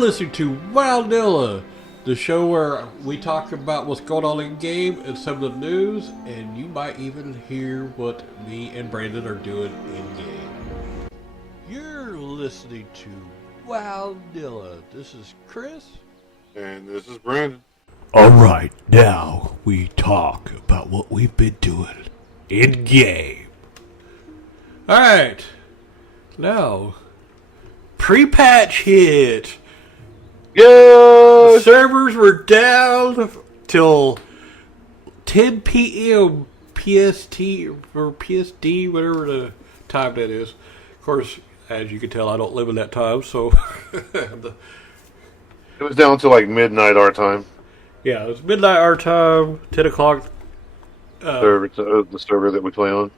listening to Wildilla, the show where we talk about what's going on in game and some of the news, and you might even hear what me and Brandon are doing in game. You're listening to Wildilla. This is Chris. And this is Brandon. Alright, now we talk about what we've been doing in game. Alright, now, pre-patch hit. Yeah. The servers were down till 10 p.m. PST or PSD, whatever the time that is. Of course, as you can tell, I don't live in that time, so... It was down to like midnight our time. Yeah, it was midnight our time, 10 o'clock. The server that we play on.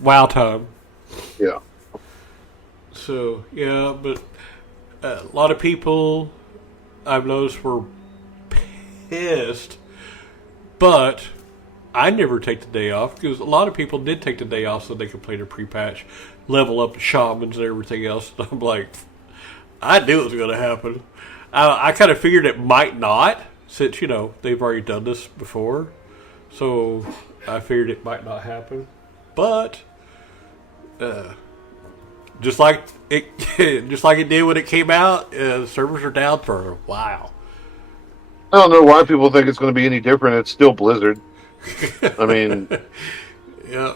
WoW time. Yeah. So, yeah, but a lot of people I've noticed were pissed, but I never take the day off because a lot of people did take the day off so they could play their pre-patch, level up the shamans and everything else. And I'm like, I knew it was going to happen. I kind of figured it might not, since, you know, they've already done this before. So I figured it might not happen. But just like it did when it came out, the servers are down for a while. I don't know why people think it's going to be any different. It's still Blizzard. I mean, yeah,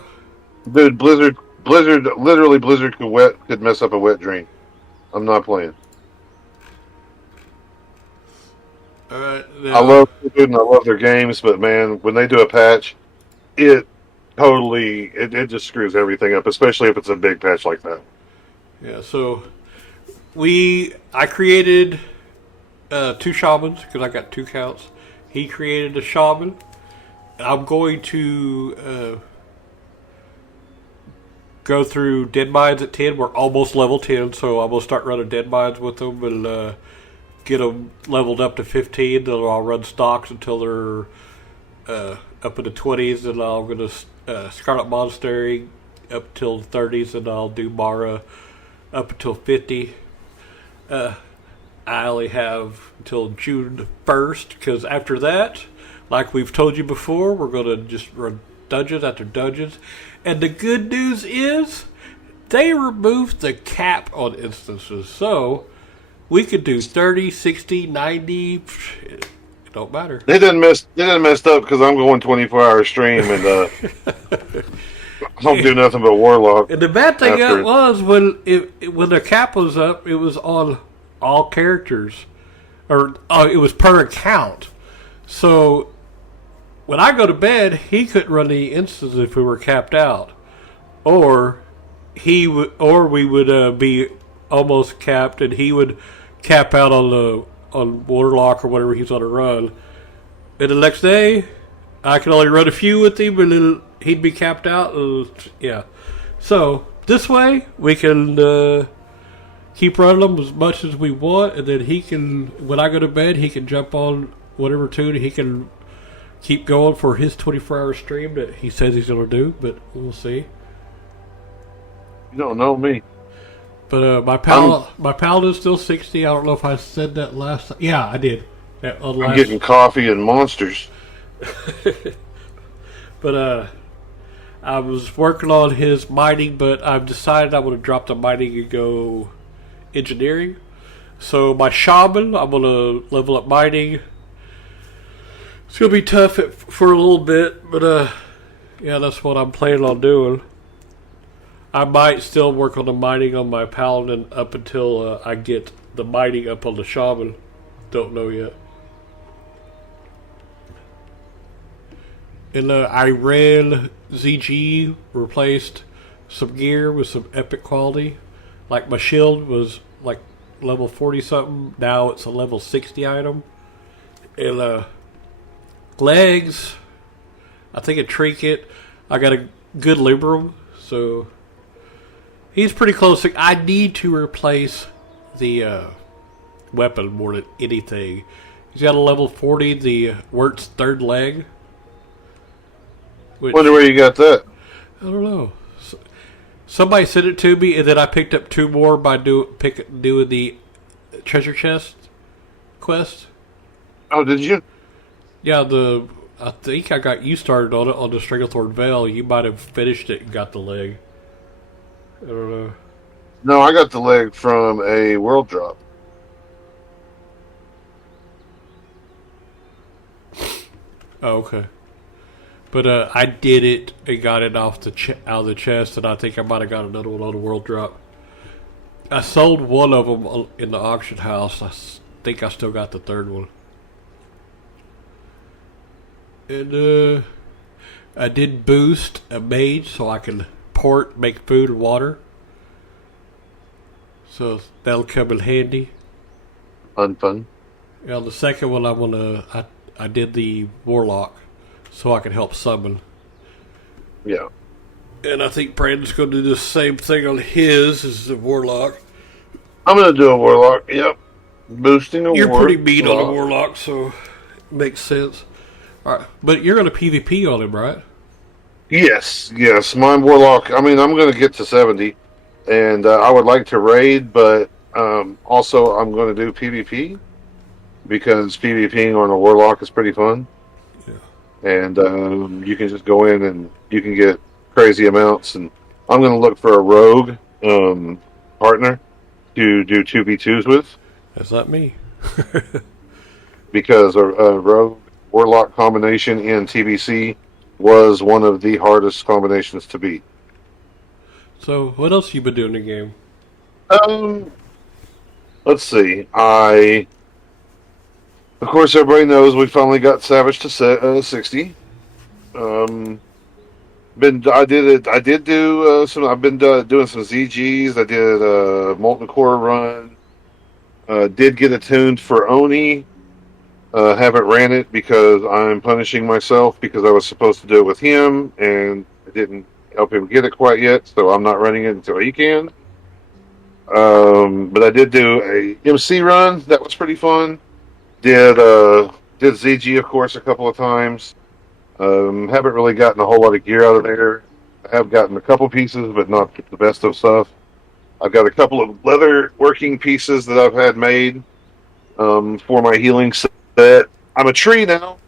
dude, Blizzard, literally Blizzard could mess up a wet dream. I'm not playing. All right, I love Blizzard and I love their games, but man, when they do a patch, it just screws everything up, especially if it's a big patch like that. Yeah, so I created 2 shamans because I got 2 counts. He created a shaman. I'm going to go through dead mines at 10. We're almost level 10, so I'm going to start running dead mines with them and get them leveled up to 15. Then I'll run stocks until they're up in the 20s, and I'll go to Scarlet Monastery up till the 30s, and I'll do Mara up until 50. I only have until June 1st, because after that, like we've told you before, we're going to just run dungeons after dungeons. And the good news is, they removed the cap on instances, so we could do 30, 60, 90, it don't matter. They didn't mess up because I'm going 24-hour stream and I don't do nothing but Warlock. And the bad thing was when the cap was up, it was on all characters, or it was per account. So when I go to bed, he couldn't run any instances if we were capped out, or we would be almost capped, and he would cap out on Warlock or whatever he's on a run. And the next day, I could only run a few with him, and then he'd be capped out. Yeah. So this way, we can keep running them as much as we want, and then he can, when I go to bed, he can jump on whatever tune he can keep going for his 24-hour stream that he says he's going to do, but we'll see. You don't know me. But my paladin is still 60. I don't know if I said that last time. Yeah, I did. I'm getting coffee and monsters. But I was working on his mining, but I've decided I want to drop the mining and go engineering. So my shaman, I'm going to level up mining. It's going to be tough for a little bit, but yeah, that's what I'm planning on doing. I might still work on the mining on my paladin up until I get the mining up on the shaman. Don't know yet. And I ran ZG, replaced some gear with some epic quality. Like my shield was like level 40 something. Now it's a level 60 item. And legs, I think a trinket. I got a good Libram, so he's pretty close. I need to replace the weapon more than anything. He's got a level 40, the Wirt's third leg. Wonder where you got that. I don't know. Somebody sent it to me, and then I picked up 2 more by doing the treasure chest. quest. Oh, did you? Yeah, I think I got you started on it on the Stranglethorn Veil. You might have finished it and got the leg. I don't know. No, I got the leg from a world drop. Oh, okay. But I did it and got it off out of the chest, and I think I might have got another one on the world drop. I sold one of them in the auction house. Think I still got the third one. And I did boost a mage so I can make food and water. So that'll come in handy. Unfun. Yeah, the second one I did the Warlock so I can help summon. Yeah. And I think Brandon's going to do the same thing on his as the Warlock. I'm going to do a Warlock. Yep. Boosting a Warlock. You're pretty mean on a Warlock, so it makes sense. All right, but you're going to PvP on him, right? Yes. My Warlock, I mean, I'm going to get to 70. And I would like to raid, but also I'm going to do PvP. Because PvPing on a Warlock is pretty fun. Yeah. And you can just go in and you can get crazy amounts. And I'm going to look for a rogue partner to do 2v2s with. That's not me. Because a rogue Warlock combination in TBC was one of the hardest combinations to beat. So, what else you been doing in the game? Let's see. Of course, everybody knows we finally got Savage to 60. I did do some. I've been doing some ZGs. I did a Molten Core run. Did get attuned for Oni. Haven't ran it because I'm punishing myself because I was supposed to do it with him and I didn't help him get it quite yet. So I'm not running it until he can. But I did do a MC run. That was pretty fun. Did ZG, of course, a couple of times. Haven't really gotten a whole lot of gear out of there. I have gotten a couple pieces, but not the best of stuff. I've got a couple of leather working pieces that I've had made for my healing set. I'm a tree now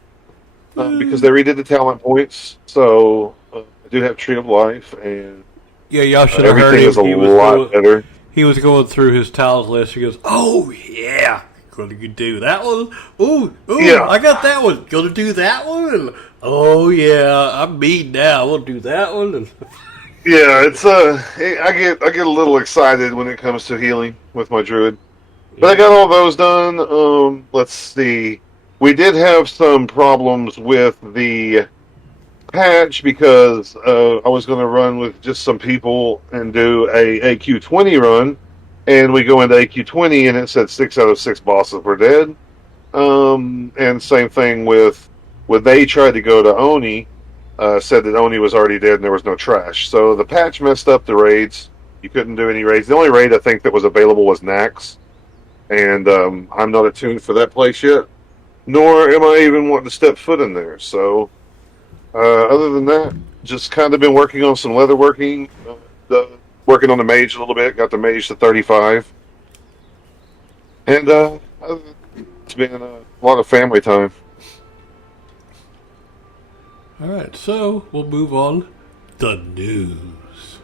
because they redid the talent points, so I do have Tree of Life, and yeah, y'all should have heard him. Everything is a lot better. He was going through his talent list. He goes, "Oh yeah, gonna do that one. Ooh, yeah. I got that one. Gonna do that one. Oh yeah, I'm mean now. We'll do that one." Yeah, it's I get a little excited when it comes to healing with my druid, but I got all those done. Let's see, we did have some problems with the patch because I was going to run with just some people and do a AQ20 run, and we go into AQ20 and it said 6 out of 6 bosses were dead. And same thing with when they tried to go to Oni, said that Oni was already dead and there was no trash. So the patch messed up the raids. You couldn't do any raids. The only raid I think that was available was Nax, and I'm not attuned for that place yet, nor am I even wanting to step foot in there. So other than that, just kind of been working on some leather working, working on the mage a little bit. Got the mage to 35, and it's been a lot of family time. All right, so we'll move on. The news.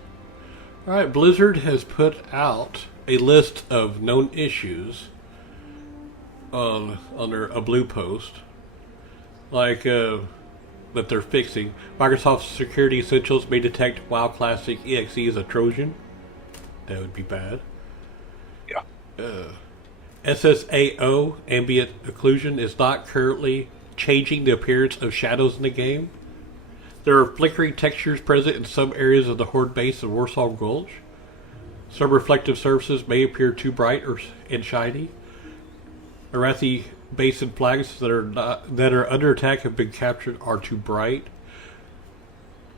All right, Blizzard has put out a list of known issues under a blue post, like that they're fixing. Microsoft Security Essentials may detect WoW Classic EXE as a Trojan. That would be bad. Yeah. SSAO ambient occlusion is not currently changing the appearance of shadows in the game. There are flickering textures present in some areas of the Horde base of Warsaw Gulch. Some reflective surfaces may appear too bright and shiny. Arathi basin flags that are under attack have been captured are too bright.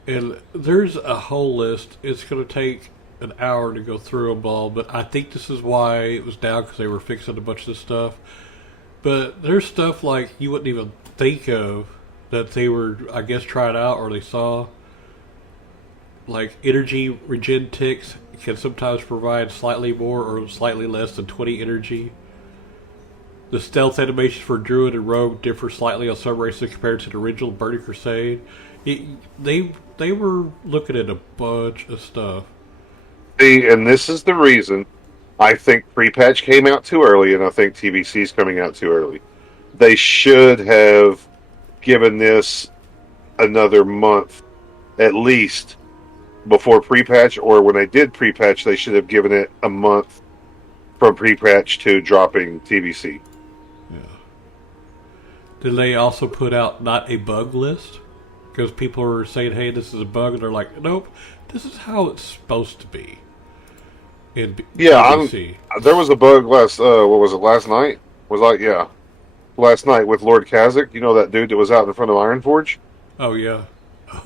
And there's a whole list. It's going to take an hour to go through them all, but I think this is why it was down, because they were fixing a bunch of this stuff. But there's stuff like you wouldn't even think of that they were, I guess, tried out or they saw. Like energy regen ticks can sometimes provide slightly more or slightly less than 20 energy. The stealth animations for Druid and Rogue differ slightly on some races compared to the original Burning Crusade. They were looking at a bunch of stuff. See, and this is the reason I think pre-patch came out too early, and I think TBC is coming out too early. They should have given this another month at least before pre-patch, or when they did pre-patch, they should have given it a month from pre-patch to dropping TBC. Yeah. Did they also put out not a bug list? Because people were saying, hey, this is a bug, and they're like, nope, this is how it's supposed to be. Yeah, there was a bug last, what was it, last night? Last night with Lord Kazakh. You know that dude that was out in front of Ironforge? Oh, yeah.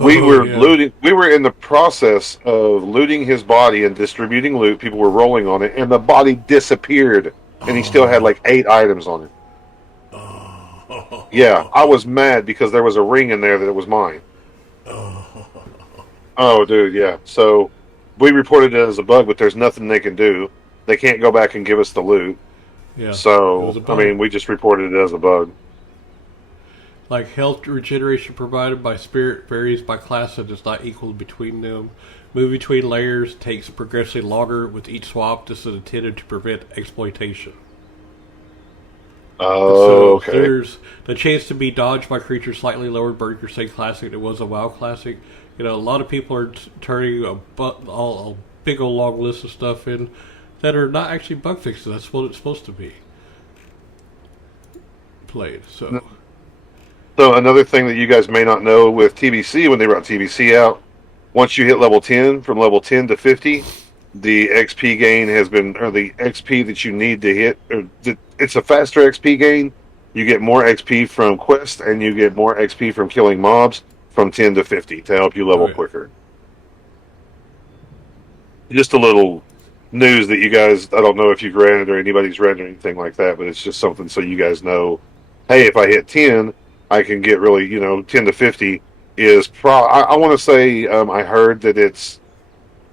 We were looting. We were in the process of looting his body and distributing loot. People were rolling on it, and the body disappeared, and he still had like 8 items on it. Yeah, I was mad because there was a ring in there that was mine. Oh, dude, yeah. So we reported it as a bug, but there's nothing they can do. They can't go back and give us the loot. Yeah. So, I mean, we just reported it as a bug. Like, health regeneration provided by spirit varies by class and is not equal between them. Moving between layers takes progressively longer with each swap. This is intended to prevent exploitation. Oh, so okay. There's the chance to be dodged by creatures slightly lower in Burning Crusade Classic than was a WoW Classic. You know, a lot of people are turning a big old long list of stuff in that are not actually bug fixes. That's what it's supposed to be played. So another thing that you guys may not know with TBC, when they brought TBC out, once you hit level 10, from level 10 to 50, the XP gain has been, or the XP that you need to hit, it's a faster XP gain. You get more XP from quests, and you get more XP from killing mobs from 10 to 50 to help you level quicker. Just a little news that you guys, I don't know if you've read it or anybody's read or anything like that, but it's just something so you guys know, hey, if I hit 10, I can get really, 10 to 50 is I want to say I heard that it's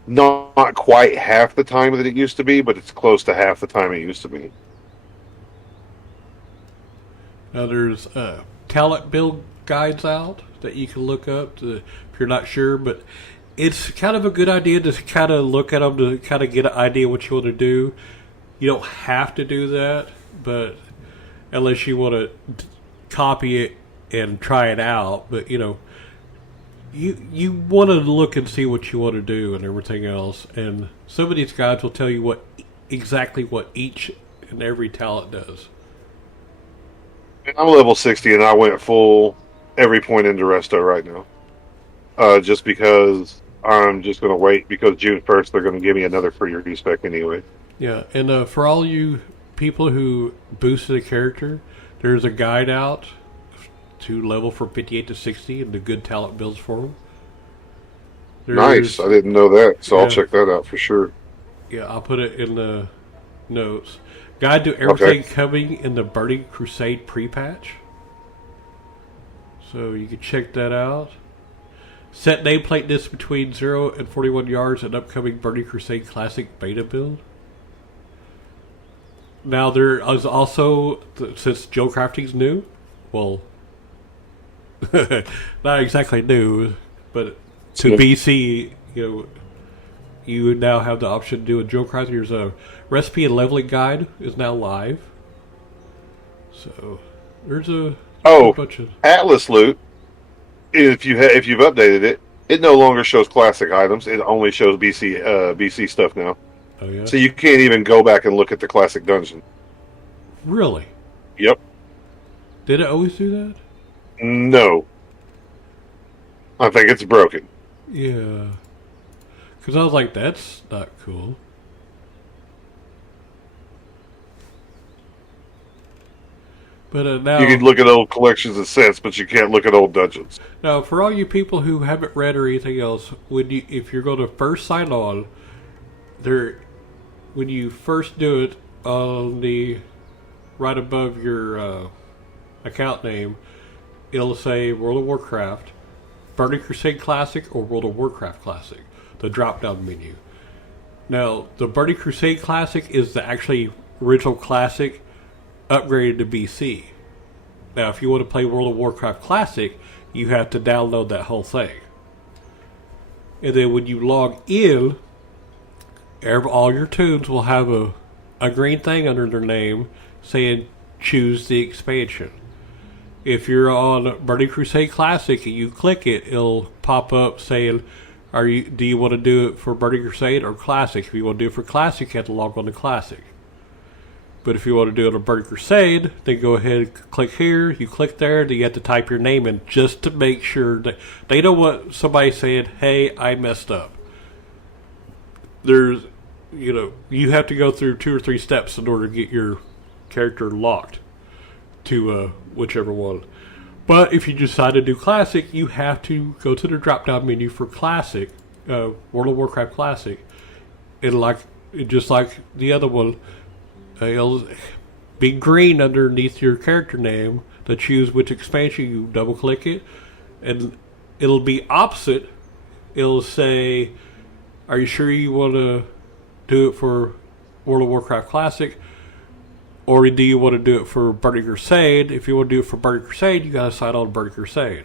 not quite half the time that it used to be, but it's close to half the time it used to be. Now there's talent build guides out that you can look up if you're not sure, but it's kind of a good idea to kind of look at them to kind of get an idea what you want to do. You don't have to do that, but unless you want to copy it and try it out, but you want to look and see what you want to do and everything else, and some of these guides will tell you exactly what each and every talent does. I'm level 60 and I went full every point into Resto right now, just because I'm just going to wait, because June 1st they're going to give me another free respec anyway. Yeah, and for all you people who boosted a character, there's a guide out to level from 58 to 60 and the good talent builds for them. Nice, I didn't know that, so I'll check that out for sure. Yeah, I'll put it in the notes. Guide to everything coming in the Burning Crusade pre-patch. So you can check that out. Set nameplate disc between 0 and 41 yards and upcoming Burning Crusade Classic beta build. Now there is also, since Joe Crafting's new, well, not exactly new, but to BC, you now have the option to do a Joe Crafting. There's a recipe and leveling guide is now live. So there's a bunch of Atlas loot. If you've updated it no longer shows classic items. It only shows BC stuff now. Oh yeah. So you can't even go back and look at the classic dungeon. Really? Yep. Did it always do that? No. I think it's broken. Yeah. Because I was like, that's not cool. But now you can look at old collections of sets, but you can't look at old dungeons. Now, for all you people who haven't read or anything else, if you're going to first sign on, when you first do it, on the right above your account name, it'll say World of Warcraft, Burning Crusade Classic, or World of Warcraft Classic, the drop-down menu. Now, the Burning Crusade Classic is the actually original Classic upgraded to BC. Now, if you want to play World of Warcraft Classic, you have to download that whole thing. And then when you log in, all your tunes will have a green thing under their name saying choose the expansion. If you're on Burning Crusade Classic and you click it, it'll pop up saying, do you want to do it for Burning Crusade or Classic? If you want to do it for Classic, you have to log on to Classic. But if you want to do it on Burning Crusade, then go ahead and click here. You click there, then you have to type your name in just to make sure that they don't want somebody saying, hey, I messed up. You have to go through 2 or 3 steps in order to get your character locked to whichever one. But if you decide to do Classic, you have to go to the drop-down menu for Classic, World of Warcraft Classic. And just like the other one, it'll be green underneath your character name to choose which expansion. You double-click it, and it'll be opposite. It'll say, are you sure you want to do it for World of Warcraft Classic? Or do you want to do it for Burning Crusade? If you want to do it for Burning Crusade, you got to sign on to Burning Crusade.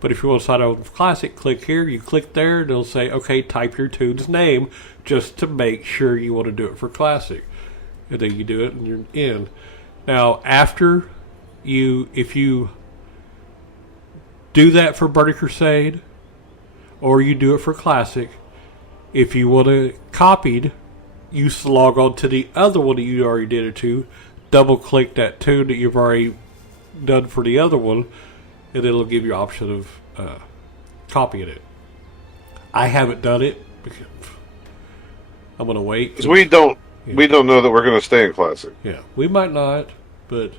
But if you want to sign on for Classic, click here. You click there, and it'll say, okay, type your tune's name just to make sure you want to do it for Classic. And then you do it, and you're in. Now, if you do that for Burning Crusade, or you do it for Classic, if you want to copied, you log on to the other one that you already did it to, double click that tune that you've already done for the other one, and it'll give you an option of copying it. I haven't done it because I'm going to wait. Because we don't know that we're going to stay in Classic. Yeah, we might not, but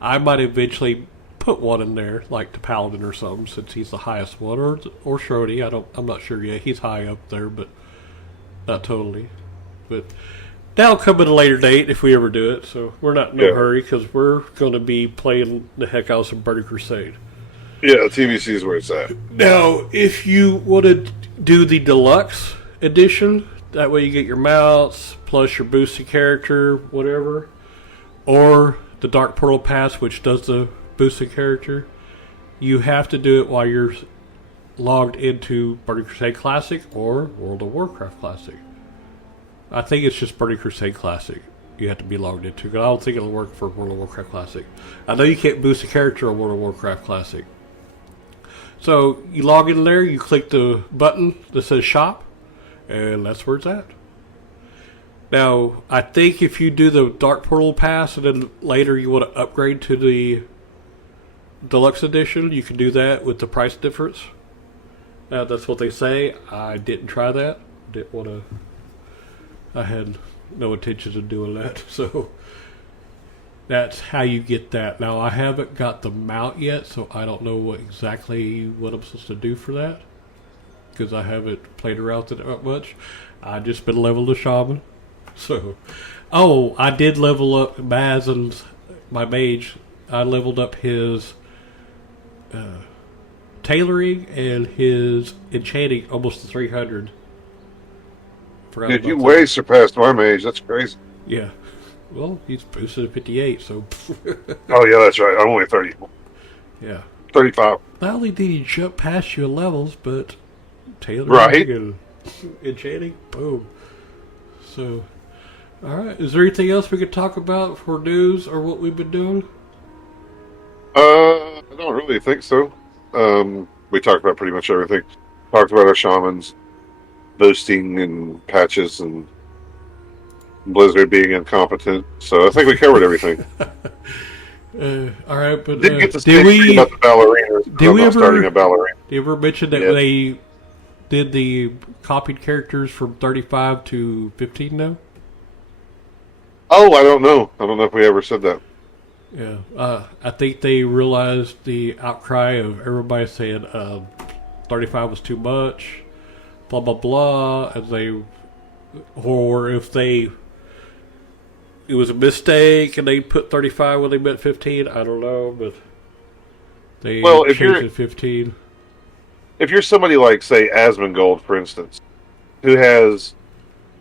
I might eventually put one in there, like the Paladin or something, since he's the highest one, or Shrody. I'm not sure yet. He's high up there, but not totally. But that'll come at a later date if we ever do it. So we're not in no hurry because we're going to be playing the heck out of some Burning Crusade. Yeah, TBC is where it's at. Now, if you want to do the deluxe edition, that way you get your mounts plus your boosted character, whatever, or the Dark Portal Pass, which does the boosted character, you have to do it while you're logged into Burning Crusade Classic or World of Warcraft Classic. I think it's just Burning Crusade Classic you have to be logged into. I don't think it'll work for World of Warcraft Classic. I know you can't boost a character on World of Warcraft Classic. So you log in there, you click the button that says Shop, and that's where it's at. Now, I think if you do the Dark Portal Pass and then later you want to upgrade to the Deluxe Edition, you can do that with the price difference. That's what they say. I didn't try that. Didn't want to. I had no intentions of doing that. So that's how you get that. Now, I haven't got the mount yet, so I don't know exactly what I'm supposed to do for that, because I haven't played around with it much. I've just been leveling the shaman. So, I did level up Mazin's, my mage. I leveled up his tailoring and his enchanting almost to 300. Dude, you way surpassed my mage. That's crazy. Yeah. Well, he's boosted to 58, so... Oh, yeah, that's right. I'm only 30. Yeah. 35. Not only did he jump past you in levels, but tailoring and enchanting, boom. So, alright. Is there anything else we could talk about for news or what we've been doing? I don't really think so. We talked about pretty much everything. Talked about our shamans boosting and patches and Blizzard being incompetent. So I think we covered everything. All right, but did get to say about the ballerinas. Did we ever starting a ballerina? Did you ever mention that they did the copied characters from 35 to 15 now? Oh, I don't know. I don't know if we ever said that. Yeah, I think they realized the outcry of everybody saying 35 was too much, blah blah blah, and it was a mistake and they put 35 when they meant 15. I don't know, but they changed it to 15. If you're somebody like, say, Asmongold, for instance, who has,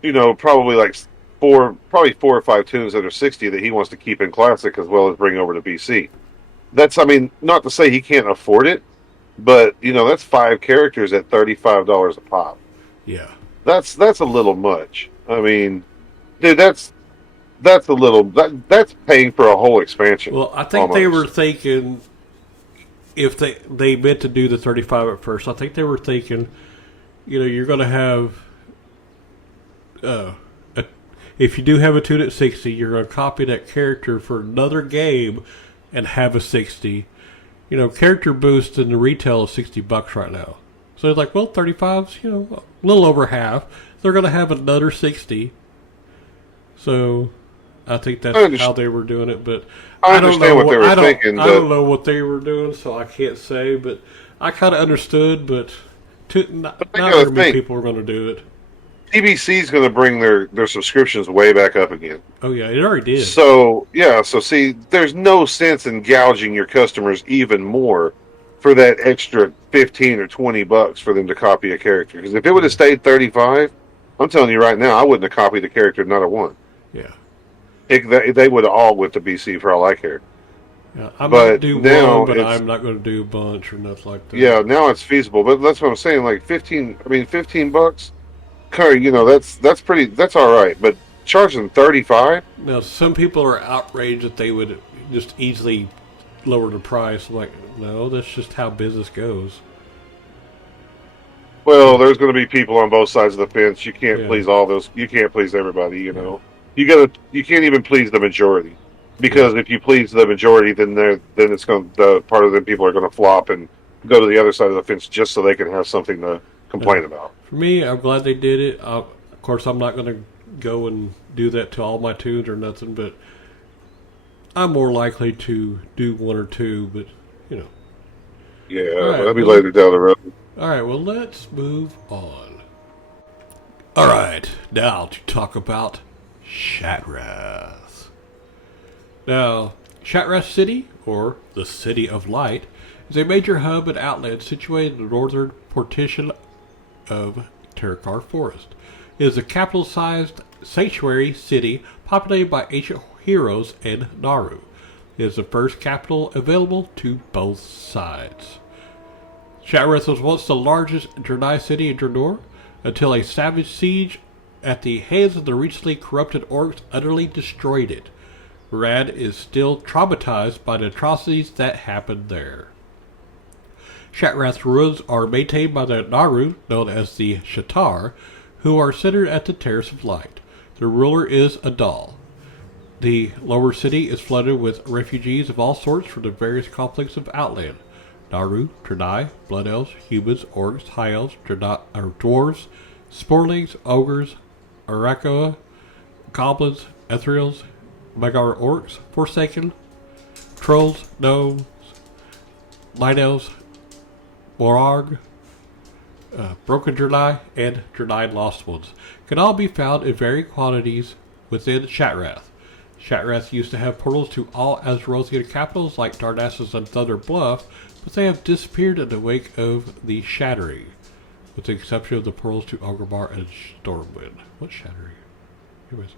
probably like probably 4 or 5 tunes that are 60 that he wants to keep in classic as well as bring over to BC. That's, I mean, not to say he can't afford it, but that's 5 characters at $35 a pop. Yeah. That's a little much. I mean, dude, that's a little that's paying for a whole expansion. Well, I think they were thinking, if they meant to do the 35 at first, I think they were thinking, you're going to have, if you do have a tune at 60, you're going to copy that character for another game and have a 60. Character boost in the retail is $60 right now. So it's like, well, 35's, a little over half. They're going to have another 60. So I think that's how they were doing it. But I understand what they were thinking. I don't know what they were doing, so I can't say. But I kind of understood, but not very many people are going to do it. PBC is going to bring their subscriptions way back up again. Oh, yeah, it already did. So see, there's no sense in gouging your customers even more for that extra $15 or $20 for them to copy a character. Because if it would have stayed 35, I'm telling you right now, I wouldn't have copied the character, not a one. Yeah. They would have all went to BC for all I cared. Yeah, I'm going to do one, but I'm not going to do a bunch or nothing like that. Yeah, now it's feasible. But that's what I'm saying, like $15, that's all right. But charging 35? Now, some people are outraged that they would just easily lower the price. I'm like, no, that's just how business goes. Well, there's going to be people on both sides of the fence. You can't please all those. You can't please everybody. You can't even please the majority, because if you please the majority, then it's going the part of the people are going to flop and go to the other side of the fence just so they can have something to complain about. For me, I'm glad they did it. Of course, I'm not going to go and do that to all my tunes or nothing, but I'm more likely to do one or two. But yeah, right, that'll be later down the road. All right, well, let's move on. All right, now to talk about Shattrath. Now, Shattrath City, or the City of Light, is a major hub and outlet situated in the northern portion of Terakar Forest. It is a capital-sized sanctuary city populated by ancient heroes and Naru. It is the first capital available to both sides. Shattrath was once the largest Draenei city in Draenor, until a savage siege at the hands of the recently corrupted orcs utterly destroyed it. Rad is still traumatized by the atrocities that happened there. Shattrath's ruins are maintained by the Naru, known as the Shatar, who are centered at the Terrace of Light. The ruler is Adal. The lower city is flooded with refugees of all sorts from the various conflicts of Outland. Naru, Draenei, Blood Elves, Humans, Orcs, High Elves, Dwarves, Sporlings, Ogres, Arakoa, Goblins, Ethereals, Megar Orcs, Forsaken, Trolls, Gnomes, Light Elves, Morarg, Broken Draenei, and Draenei Lost Ones can all be found in varying quantities within Shattrath. Shattrath used to have portals to all Azerothian capitals like Darnassus and Thunder Bluff, but they have disappeared in the wake of the Shattering, with the exception of the portals to Orgrimmar and Stormwind. What Shattering? Anyways,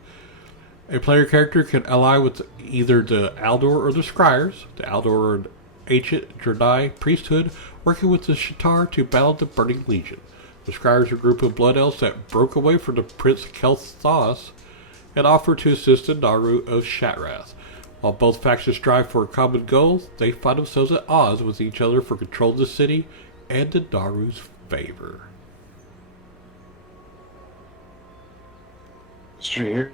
a player character can ally with either the Aldor or the Scryers. The Aldor are an ancient Draenei priesthood working with the Shatar to battle the Burning Legion. The Scryers are a group of blood elves that broke away from the Prince Kel'Thas and offer to assist the Naru of Shattrath. While both factions strive for a common goal, they find themselves at odds with each other for control of the city and the Naru's favor. History here?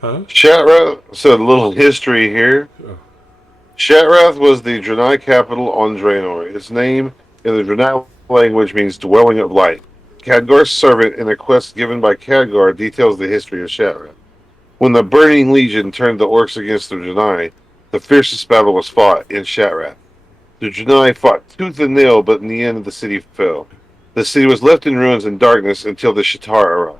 Huh? Shattrath, so a little history here. Oh. Shattrath was the Draenei capital on Draenor. Its name in the Draenei language means dwelling of light. Khadgar's servant in a quest given by Khadgar details the history of Shattrath. When the Burning Legion turned the orcs against the Draenei, the fiercest battle was fought in Shattrath. The Draenei fought tooth and nail, but in the end the city fell. The city was left in ruins and darkness until the Shatar arrived.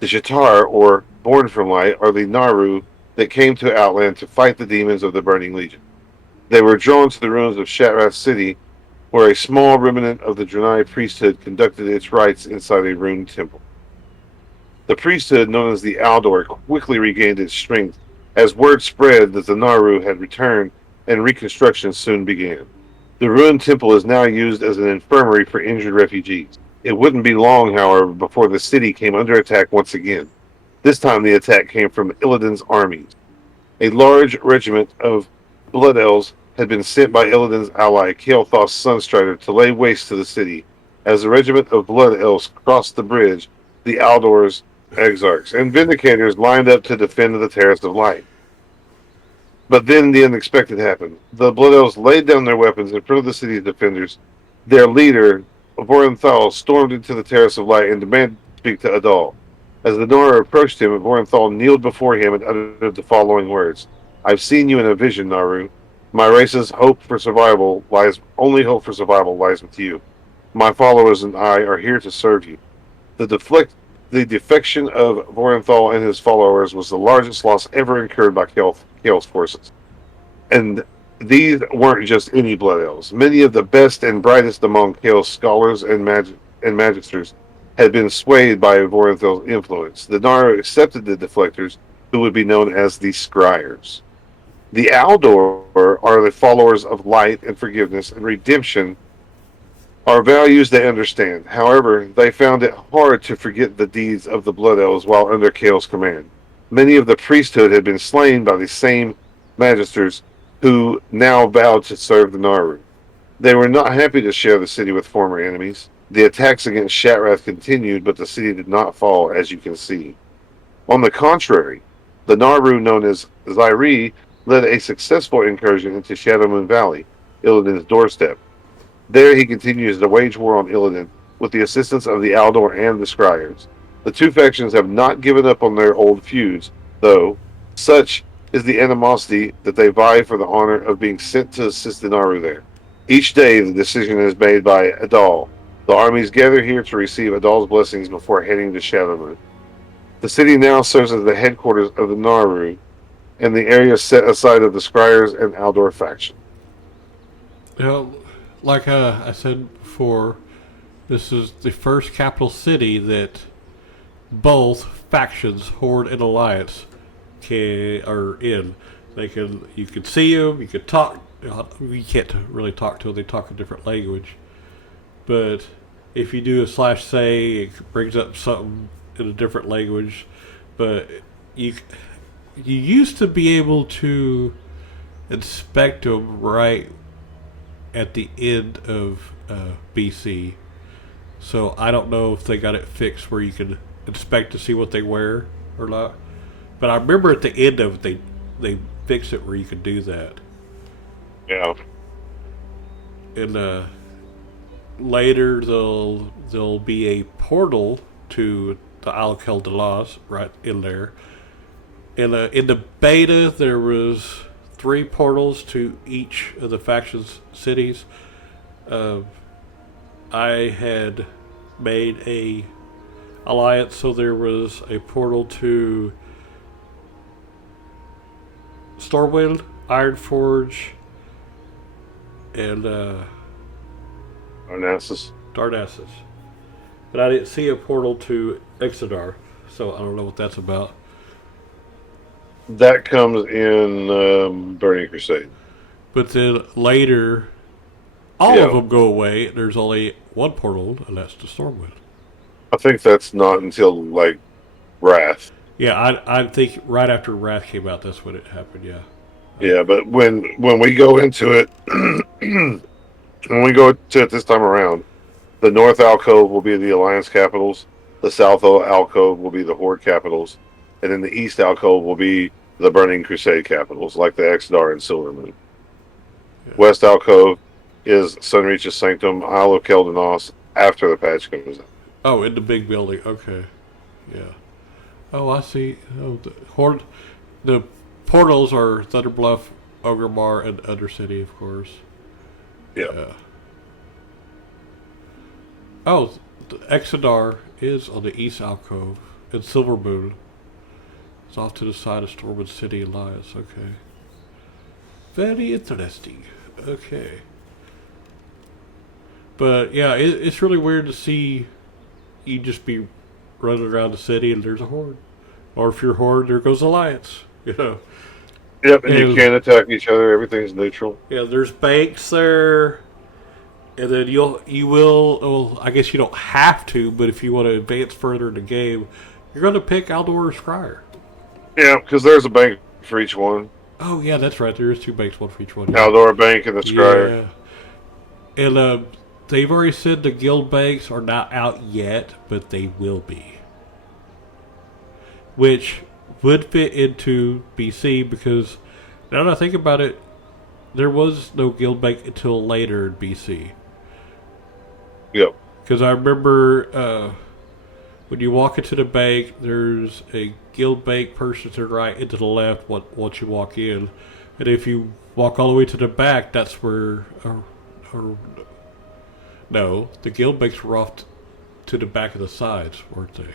The Shatar, or Born from Light, are the Naru that came to Outland to fight the demons of the Burning Legion. They were drawn to the ruins of Shattrath City, where a small remnant of the Draenei priesthood conducted its rites inside a ruined temple. The priesthood, known as the Aldor, quickly regained its strength as word spread that the Naru had returned and reconstruction soon began. The ruined temple is now used as an infirmary for injured refugees. It wouldn't be long, however, before the city came under attack once again. This time the attack came from Illidan's armies. A large regiment of Blood Elves had been sent by Illidan's ally Kael'thas Sunstrider to lay waste to the city. As the regiment of Blood Elves crossed the bridge, the Aldor's exarchs and Vindicators lined up to defend the Terrace of Light. But then the unexpected happened. The Blood Elves laid down their weapons in front of the city's defenders. Their leader, Vorenthal, stormed into the Terrace of Light and demanded to speak to Adal. As the Nora approached him, Vorenthal kneeled before him and uttered the following words. I've seen you in a vision, Naru. My race's only hope for survival lies with you. My followers and I are here to serve you. The defection of Vorenthal and his followers was the largest loss ever incurred by Kael's forces. And these weren't just any Blood Elves. Many of the best and brightest among Kael's scholars and magisters had been swayed by Vorenthal's influence. The Naru accepted the deflectors, who would be known as the Scryers. The Aldor are the followers of light and forgiveness and redemption are values they understand. However, they found it hard to forget the deeds of the Blood Elves while under Kael's command. Many of the priesthood had been slain by the same magisters who now vowed to serve the Naru. They were not happy to share the city with former enemies. The attacks against Shatrath continued, but the city did not fall, as you can see. On the contrary, the Naru, known as Zairi, led a successful incursion into Shadowmoon Valley, Illidan's doorstep. There he continues to wage war on Illidan with the assistance of the Aldor and the Scryers. The two factions have not given up on their old feuds, though. Such is the animosity that they vie for the honor of being sent to assist the Naru there. Each day the decision is made by Adal. The armies gather here to receive Adal's blessings before heading to Shadowmoon. The city now serves as the headquarters of the Naru, and the area set aside of the Scryers and Aldor faction. Like I said before, this is the first capital city that both factions, Horde and Alliance, are in. You can see them, you can talk. You can't really talk to them; they talk a different language. But if you do a /say, it brings up something in a different language. But you used to be able to inspect them right at the end of BC. So I don't know if they got it fixed where you can inspect to see what they wear or not. But I remember at the end of it, they fixed it where you could do that. Yeah. And later there'll be a portal to the Alkel de Las right in there. And in the beta there was 3 portals to each of the factions' cities. I had made a alliance, so there was a portal to Stormwind, Ironforge, and Darnassus. But I didn't see a portal to Exodar, so I don't know what that's about. That comes in Burning Crusade. But then later, all of them go away. There's only one portal, and that's to Stormwind. I think that's not until, like, Wrath. Yeah, I think right after Wrath came out, that's when it happened, yeah. Yeah, but when we go into it, when we go to it this time around, the North Alcove will be the Alliance capitals, the South Alcove will be the Horde capitals, and then the East Alcove will be the Burning Crusade capitals, like the Exodar and Silvermoon. Yeah. West Alcove is Sunreach's Sanctum, Isle of Keldanos, after the patch comes out. Oh, in the big building, okay. Yeah. Oh, I see. Oh, the portals are Thunderbluff, Ogremar, and Undercity, of course. Yeah. Oh, the Exodar is on the East Alcove, and Silvermoon is off to the side of Stormwind City Alliance. Okay. Very interesting. Okay. But yeah, it's really weird to see you just be running around the city and there's a horde. Or if you're horde, there goes alliance. You know. Yep, and you can't attack each other. Everything's neutral. Yeah, there's banks there, and then you will. Well, I guess you don't have to, but if you want to advance further in the game, you're going to pick Aldor or Scryer. Yeah, because there's a bank for each one. Oh yeah, that's right. There is 2 banks, one for each one. Aldor Bank and the Scryer. Yeah, and they've already said the guild banks are not out yet, but they will be, which would fit into BC because now that I think about it, there was no guild bank until later in BC. Yep. Because I remember when you walk into the bank, there's a guild bank person to the right and to the left once you walk in. And if you walk all the way to the back, that's where... no, the guild banks were off to the back of the sides, weren't they?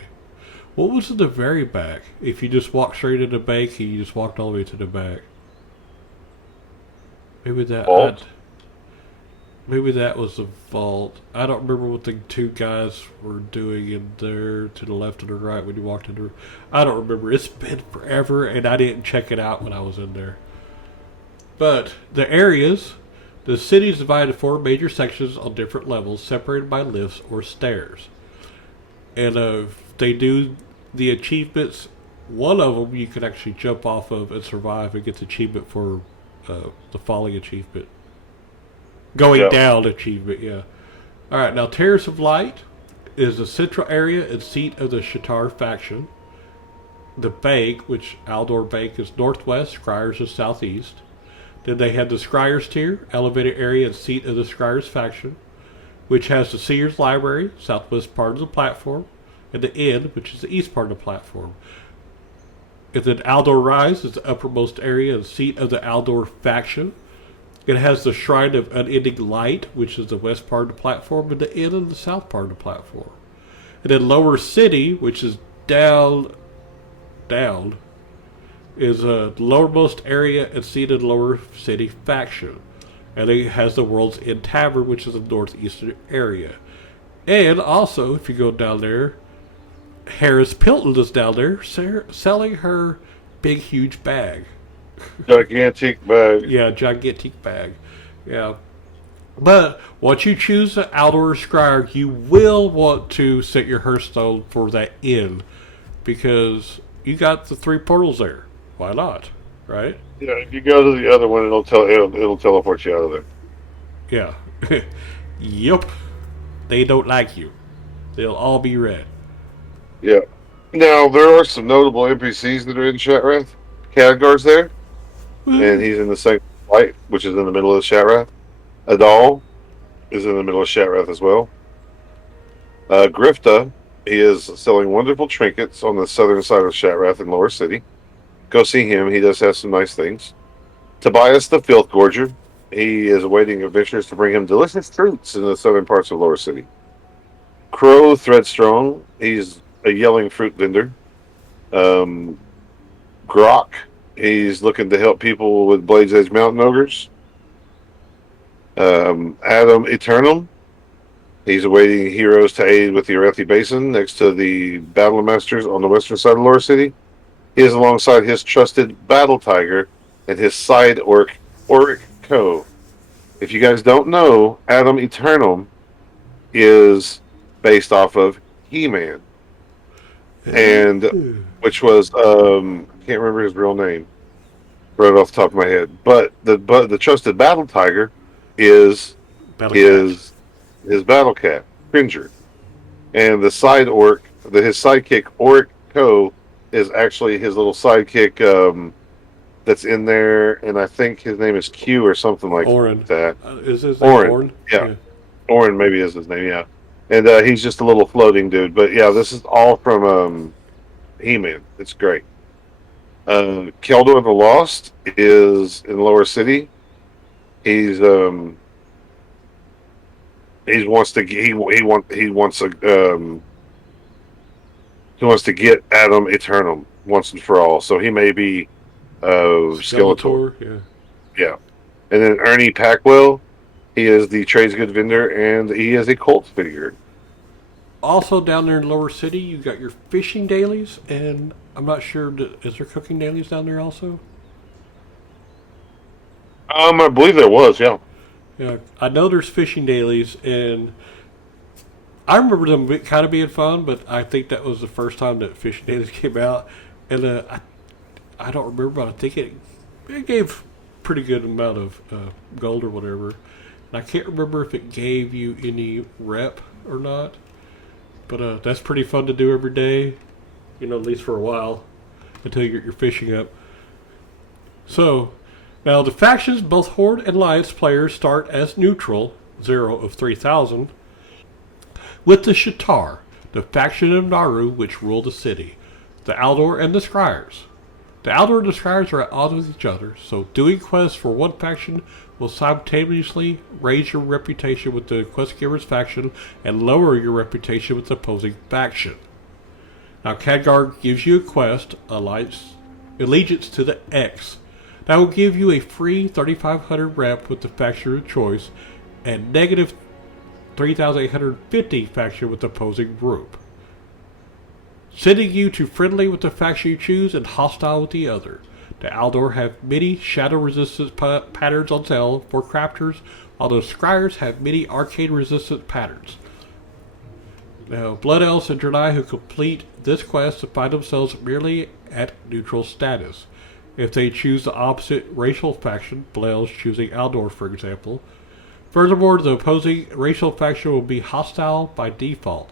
What was in the very back? If you just walked straight into the bank, you just walked all the way to the back. Maybe that... Maybe that was the vault. I don't remember what the 2 guys were doing in there to the left and the right when you walked in there. I don't remember. It's been forever, and I didn't check it out when I was in there. But the areas, the city is divided into 4 major sections on different levels, separated by lifts or stairs. And they do the achievements. One of them you can actually jump off of and survive and get the achievement for the falling achievement. Going down achievement, yeah. Alright, now Terrace of Light is the central area and seat of the Shatar faction. The bank, which Aldor Bank is northwest, Scryers is southeast. Then they have the Scryers tier, elevated area and seat of the Scryers faction, which has the Seers Library, southwest part of the platform, and the Inn, which is the east part of the platform. And then Aldor Rise is the uppermost area and seat of the Aldor faction. It has the Shrine of Unending Light, which is the west part of the platform, and the Inn in the south part of the platform. And then Lower City, which is down, is a lowermost area and seat of the Lower City faction. And it has the World's End Tavern, which is the northeastern area. And also, if you go down there, Harris Pilton is down there selling her big, huge bag. Gigantic bag. Yeah, gigantic bag. Yeah. But once you choose the Aldor Scryer, you will want to set your Hearthstone for that inn. Because you got the 3 portals there. Why not? Right? Yeah, if you go to the other one, it'll teleport you out of there. Yeah. Yep. They don't like you. They'll all be red. Yeah. Now, there are some notable NPCs that are in Shatrath. Khadgar's there. And he's in the same light, which is in the middle of Shatrath. Adal is in the middle of Shatrath as well. Grifta, he is selling wonderful trinkets on the southern side of Shatrath in Lower City. Go see him. He does have some nice things. Tobias the Filth Gorger, he is awaiting adventurers to bring him delicious treats in the southern parts of Lower City. Crow Threadstrong, he's a yelling fruit vendor. Grok, he's looking to help people with Blades Edge Mountain Ogres. Adam Eternum, he's awaiting heroes to aid with the Arethi Basin next to the Battle Masters on the western side of Lower City. He is alongside his trusted Battle Tiger and his side orc, Auric Co. If you guys don't know, Adam Eternum is based off of He-Man. And which was can't remember his real name right off the top of my head, but the trusted Battle Tiger is his Battle Cat Cringer, and the side orc, his sidekick Auric Co is actually his little sidekick that's in there, and I think his name is Q or something like that. Is his name Orin? Yeah. Orin maybe is his name. Yeah. And he's just a little floating dude. But yeah, this is all from He-Man. It's great. Keldor the Lost is in Lower City. He wants to get Adam Eternum once and for all. So he may be Skeletor. Yeah. And then Ernie Packwell, he is the trades good vendor, and he is a cult figure. also down there in Lower City, you got your fishing dailies, and I'm not sure, is there cooking dailies down there also? I believe there was, yeah. Yeah, I know there's fishing dailies, and I remember them kind of being fun, but I think that was the first time that fishing dailies came out, and I don't remember, but I think it gave pretty good amount of gold or whatever. And I can't remember if it gave you any rep or not, but that's pretty fun to do every day, at least for a while, until you get your fishing up. So, now the factions, both Horde and Alliance players, start as neutral, 0 of 3,000, with the Shatar, the faction of Naru which rule the city, the Aldor and the Scryers. The Aldor and the Scryers are at odds with each other, so doing quests for one faction will simultaneously raise your reputation with the quest giver's faction and lower your reputation with the opposing faction. Now, Khadgar gives you a quest, Allegiance to the X. That will give you a free 3,500 rep with the faction of choice and negative 3,850 faction with the opposing group, sending you to friendly with the faction you choose and hostile with the other. The Aldor have many shadow resistance patterns on sale for crafters, although Scryers have many arcane resistance patterns. Now, Blood Elves and Draenei who complete this quest find themselves merely at neutral status. If they choose the opposite racial faction, Blood Elves choosing Aldor for example. Furthermore, the opposing racial faction will be hostile by default,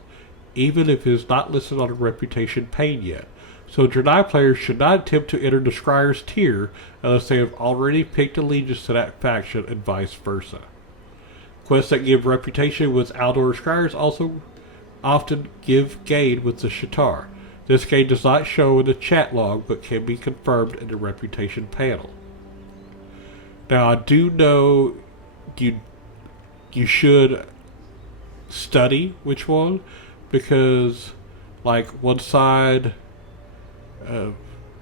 even if it is not listed on a reputation pane yet. So Draenei players should not attempt to enter the Scryer's tier unless they have already picked allegiance to that faction and vice versa. Quests that give reputation with Aldor Scryers also often give gain with the Shatar. This gain does not show in the chat log but can be confirmed in the reputation panel. Now I do know you should study which one, because like one side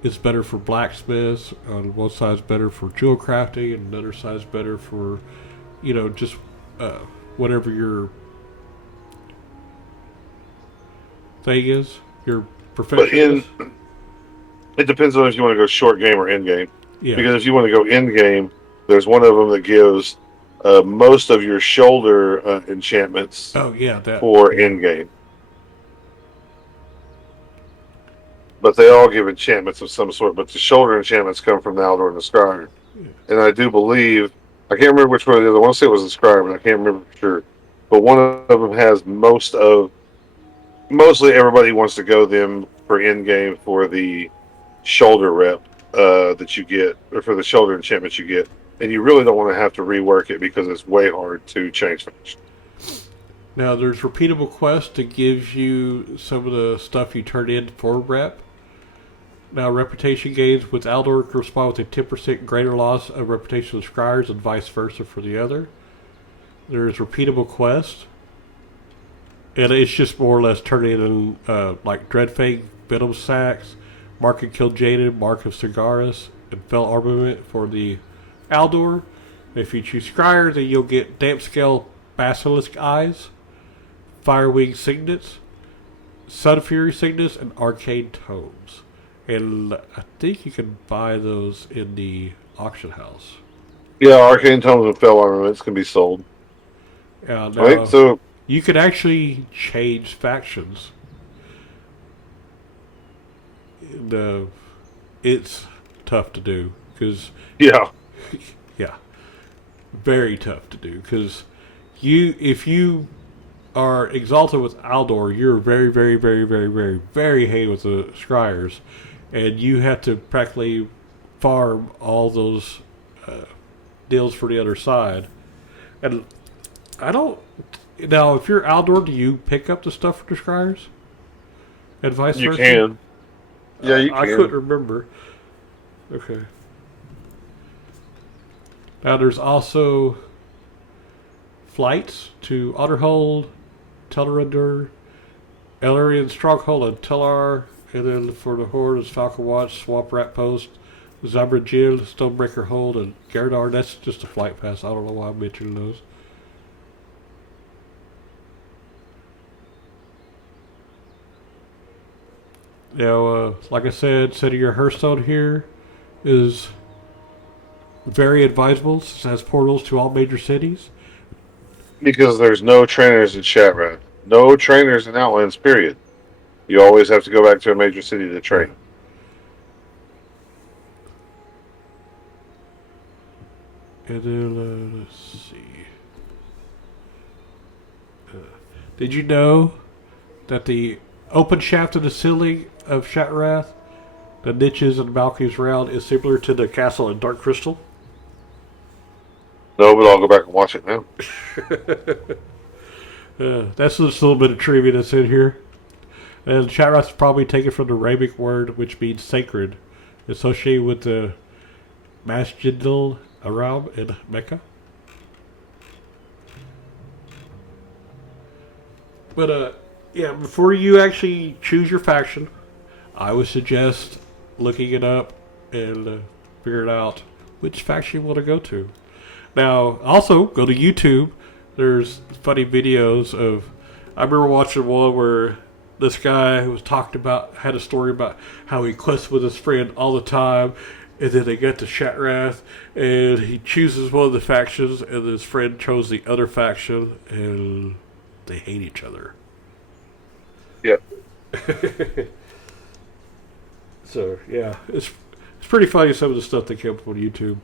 is better for blacksmiths, on one side is better for jewel crafting, and another side is better for just whatever your thing is, your profession. But it depends on if you want to go short game or end game. Yeah. Because if you want to go end game, there's one of them that gives most of your shoulder enchantments for end game. But they all give enchantments of some sort. But the shoulder enchantments come from the Aldor and the Scryer. Yeah. And I do believe, I can't remember which one it is. I want to say it was the Scryer, but I can't remember for sure. But one of them has mostly everybody wants to go them for end game for the shoulder rep that you get, or for the shoulder enchantments you get. And you really don't want to have to rework it because it's way hard to change function. Now, there's repeatable quests that gives you some of the stuff you turn in for rep. Now, reputation gains with Aldor correspond with a 10% greater loss of reputation with Scryers and vice versa for the other. There's repeatable quests. And it's just more or less turning in like Dreadfang, Venom Sacks, Mark and Kill Jaden, Mark of Cigaris, and Fell Armament for the Aldor. If you choose Scryer, then you'll get Damp Scale Basilisk Eyes, Firewing Signets, Sun Fury Signets, and Arcane Tomes. And I think you can buy those in the auction house. Yeah, Arcane Tomes and Fell Armaments can be sold. Right, so you could actually change factions. It's tough to do because yeah, very tough to do because if you are exalted with Aldor, you're very, very, very, very, very, very hated with the Scryers, and you have to practically farm all those deals for the other side. And I don't. Now, if you're Aldor, do you pick up the stuff for the Scryers? And vice versa? You can. Yeah, you can. I couldn't remember. Okay. Now, there's also flights to Otterhold, Tel'Rundur, Elarian Stronghold, and Telar. And then for the Horde is Falcon Watch, Swamp Rat Post, Zabra Jil, Stonebreaker Hold, and Gardar. That's just a flight pass. I don't know why I'm mentioning those. Now, like I said, setting your Hearthstone here is very advisable. It has portals to all major cities. Because there's no trainers in Shattrath. No trainers in Outlands, period. You always have to go back to a major city to train. And then, let's see. Did you know that the open shaft of the ceiling of Shattrath, the niches and balconies around, is similar to the castle in Dark Crystal? No, but I'll go back and watch it now. That's just a little bit of trivia that's in here. And Shattrath is probably taken from the Arabic word which means sacred, associated with the Masjidil Haram in Mecca. But yeah, before you actually choose your faction, I would suggest looking it up and figuring out which faction you want to go to. Now, also go to YouTube. There's funny videos of. I remember watching one where this guy was talking about, had a story about how he quests with his friend all the time, and then they get to Shattrath, and he chooses one of the factions, and his friend chose the other faction, and they hate each other. Yep. So yeah, it's pretty funny, some of the stuff that came up on YouTube.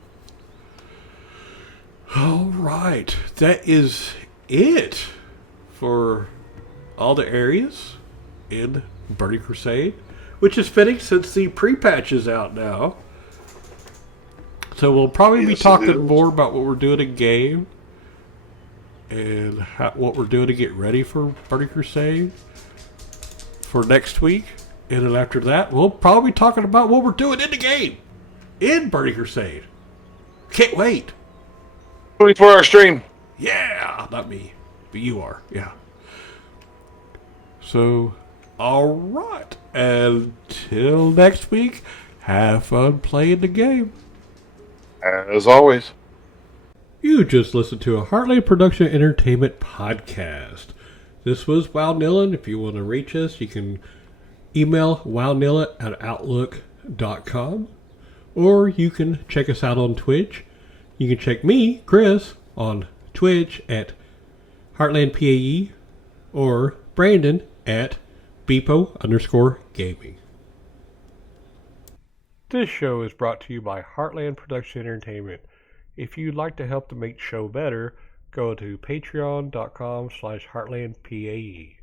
All right, that is it for all the areas in Burning Crusade, which is fitting since the pre-patch is out now. So we'll probably be talking more about what we're doing in game and what we're doing to get ready for Burning Crusade for next week. And then after that, we'll probably be talking about what we're doing in the game in Burning Crusade. Can't wait. 24-hour stream. Yeah, not me, but you are. Yeah. So, all right. Until next week, have fun playing the game. As always. You just listened to a Heartland Production Entertainment podcast. This was WowNilla. If you want to reach us, you can email wownilla@outlook.com, or you can check us out on Twitch. You can check me, Chris, on Twitch at HeartlandPAE, or Brandon at Beepo_gaming. This show is brought to you by Heartland Production Entertainment. If you'd like to help to make the show better, go to patreon.com/HeartlandPAE.